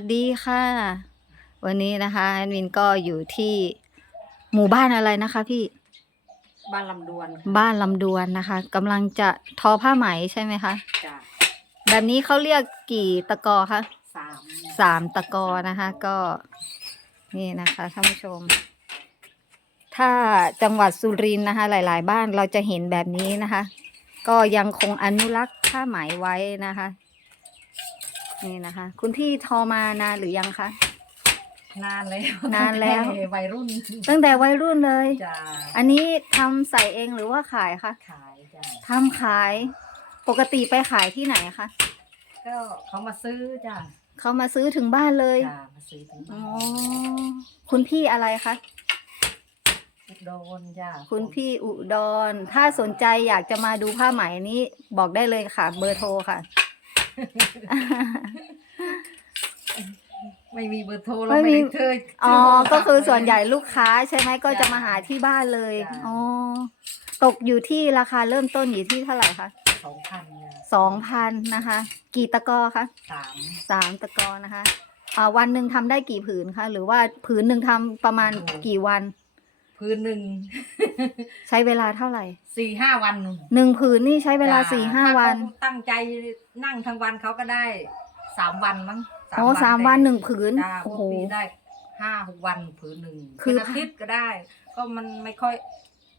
วัสดีค่ะ วันนี้นะคะแอดมินก็อยู่ที่หมู่บ้านอะไรนะคะพี่บ้านลำดวนบ้านลำดวนนะคะกำลังจะทอผ้าไหมใช่ไหมคะจ้ะแบบนี้เขาเรียกกี่ตะกอคะสามสามตะกอนะคะ ก็นี่นะคะท่านผู้ชม ถ้าจังหวัดสุรินทร์นะคะ หลาย ๆ บ้านเราจะเห็นแบบนี้นะคะ ก็ยังคงอนุรักษ์ผ้าไหมไว้นะคะ นี่นะคะ คุณพี่ทอมานานหรือยังคะ นานแล้วนานแล้ว ตั้งต่วัยรุ่นตั้งแต่วัยรุ่นเลย จ้ะอันนี้ทำใส่เองหรือว่าขายคะขายจ้ะทำขาย ปกติไปขายที่ไหนคะก็เขามาซื้อจ้ะเขามาซื้อถึงบ้านเลยจ้ะมาซื้อถึงอ๋อบ้านคุณพี่อะไรคะโดนจ้ะคุณพี่อุดร ถ้าสนใจอยากจะมาดูผ้าไหมนี้ บอกได้เลยค่ะ เบอร์โทรค่ะ ไม่มีเบอร์โทรแล้วไม่ไม่มีได้เคยอ๋อโทรศัพท์ก็คือส่วนใหญ่ลูกค้าใช่ไหมก็จะจ้ะมาหาที่บ้านเลยจ้ะอ๋อ ตกอยู่ที่ราคาเริ่มต้นอยู่ที่เท่าไหร่คะสองพันจ้ะสองพันนะคะ กี่ตะกอคะสามสามตะกอนะคะ อ่า วันหนึ่งทำได้กี่ผืนคะ หรือว่าผืนหนึ่งทำประมาณกี่วัน พื้นหนึ่ง ใช้เวลาเท่าไหร่สี่ห้าวันหนึ่งผืนนี่ใช้เวลาจ้ะสี่ห้าถ้วันเขตั้งใจนั่งทั้งวันเขาก็ได้สามวันมั้งโอ้สามวันหนึ่งผืนจ้าโอ้บางโหทีได้ห้าหกวันผืนหนึ่งคือ เป็นอาทิตย์ก็ได้ ก็มันไม่ค่อย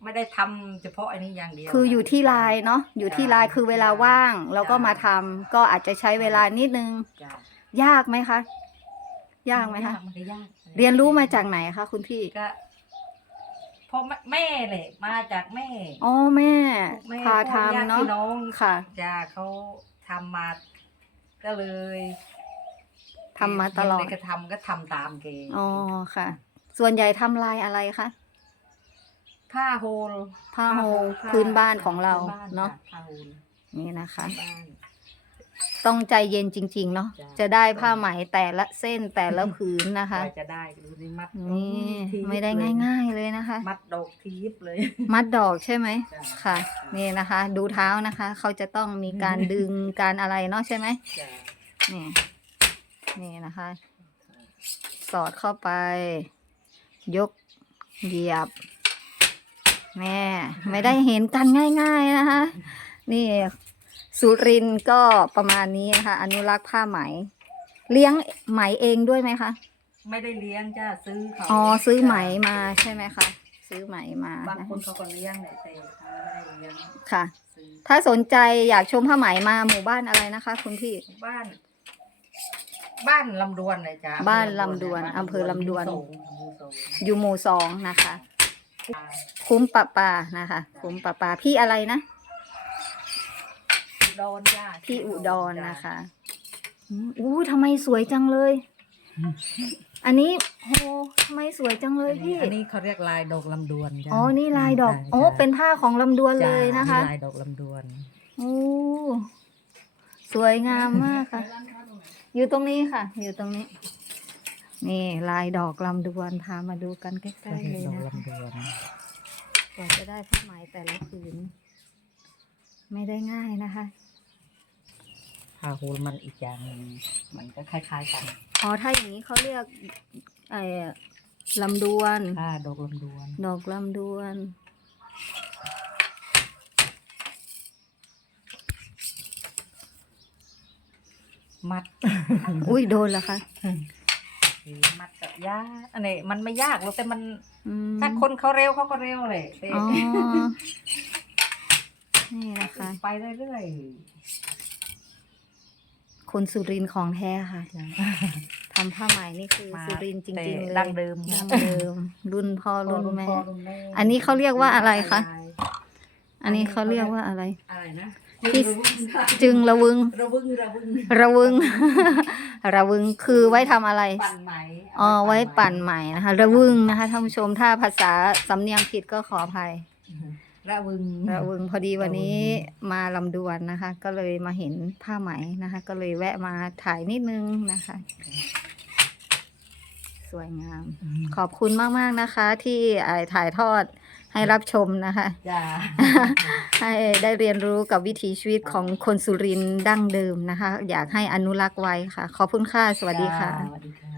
ไม่ได้ทำเฉพาะอันนี้อย่างเดียว คืออยู่ที่ลายเนาะอยู่ที่ลายคือเวลาว่างเราก็มาทำก็อาจจะใช้เวลานิดนึง จ้ะยากไหมคะ ยากไหมคะ มันก็ยากเรียนรู้มาจากไหนคะคุณพี่ ก็ เพราะแม่เลยมาจากแม่อ๋อแม่แม่พาพวกญทำเนาะ พี่น้องค่ะ จ้าเขาทำมาก็เลยทำมาตลอด เห็นใครก็ทำก็ทำตามเกอ๋อค่ะ ส่วนใหญ่ทำลายอะไรคะ ผ้าโฮลผ้าโฮลผ้าพื้นบ้านของเราพื้บ้เนาะจ้ผ้าโฮลนี่นะคะบ้าน ต้องใจเย็นจริง ๆ เนาะจ้ะ จะได้ผ้าไหมแต่ละเส้นแต่ละผืนนะคะกว่าจะได้ดูนี่มัดนี่ทีบไม่ได้เลยง่าย ๆเลยนะคะ มัดดอกทีบเลย มัดดอกใช่ไหมจ้ะ ค่ะ นี่นะคะ ดูเท้านะคะ เขาจะต้องมีการดึงการอะไรเนาะใช่ไหมจ้ะนี่นี่นะคะ สอดเข้าไป ยกเหยียบแม่ไม่ได้เห็นกันง่าย ๆนะคะ นี่ สุรินทร์ก็ประมาณนี้นะคะ อนุรักษ์ผ้าไหม เลี้ยงไหมเองด้วยไหมคะไม่ได้เลี้ยงจ้าซื้อเขาอ๋อซื้อไหมจ้ะมาใช่ไหมคะซื้อไหมมาบางนะคนเขาก็เลี้ยงแหละแต่เขาไม่ได้เลี้ยงค่ะซื้อถ้าสนใจอยากชมผ้าไหมมาหมู่บ้านอะไรนะคะ คุณพี่บ้าน บ้านลำดวนเลยจ้ะบ้านลำดวนอำเภอลำดวนอำเภอโสงอำเภอโสงอยู่หมู่สองนะคะจ้ะคุ้มปะปานะคะ คุ้มปะปาพี่อะไรนะอุ ดรจ้าพี่อุดรนะคะอืมอู้ทำไมสวยจังเลย อันนี้โอ้ทำไมสวยจังเลยพี่ อันนี้เขาเรียกลายดอกลำดวนจ้ะอ๋อ นี่ลายดอกจ้ะโอ้ เป็นผ้าของลำดวนจ้เลยนะคะ ลายดอกลำดวนโอ้สวยงามมากค่ะ อยู่ตรงนี้ค่ะ อยู่ตรงนี้ นี่ลายดอกลำดวนพามาดูกันใกล้ๆเลยดอกนะคะลำดวนกว่าจะได้ผ้าไหมแต่ละผืน ไม่ได้ง่ายนะคะ ผ้าโฮลมันอีกอย่างหนึ่งมันก็คล้าย ๆ กันอ๋อถ้าอย่างนี้เขาเรียกไอ้ลำดวนผ้าดอกลำดวนดอกลำดวน มัดอุ้ยโดนแล้วคะมัดกับยากอันนี้มันไม่ยากหรอกแต่มันอืมถ้าคนเขาเร็วเขาก็เร็วเลยแต่อ๋อนี่นะคะ ไปเรื่อย คนสุรินทร์ของแท้ค่ะๆจ้ะทำผ้าไหมนี่คือมาสุรินทร์จแต่ริงๆเลยดั้งเดิมดั้งเดิม รุ่นพ่อรุ่นแม่ พ่อรุ่นแม่อันนี้เขาเรียกว่าอะไรคะยายอันนี้เขาเรียกว่าอะไร อะไรนะที่ จึงระวึง ระวึงระวึงระวึง ระวึงคือไว้ทำอะไร ปั่นไหมอ๋อ ไว้ปั่นใหม่นะคะ ระวึงนะคะท่านผู้ชม ถ้าภาษาสำเนียงผิดก็ขออภัย ระวึงระวึงพอดีวันนี้ระวึมาลำดวนนะคะ ก็เลยมาเห็นผ้าไหมนะคะ ก็เลยแวะมาถ่ายนิดนึงนะคะ สวยงาม ขอบคุณมากๆนะคะ ที่เอ่อถ่ายทอดให้รับชมนะคะจ้าให้ได้เรียนรู้กับวิถีชีวิตของคนสุรินทร์ดั้งเดิมนะคะ อยากให้อนุรักษ์ไว้ค่ะ ขอบคุณค่ะ สวัสดีค่ะจ้าสวัสดีค่ะ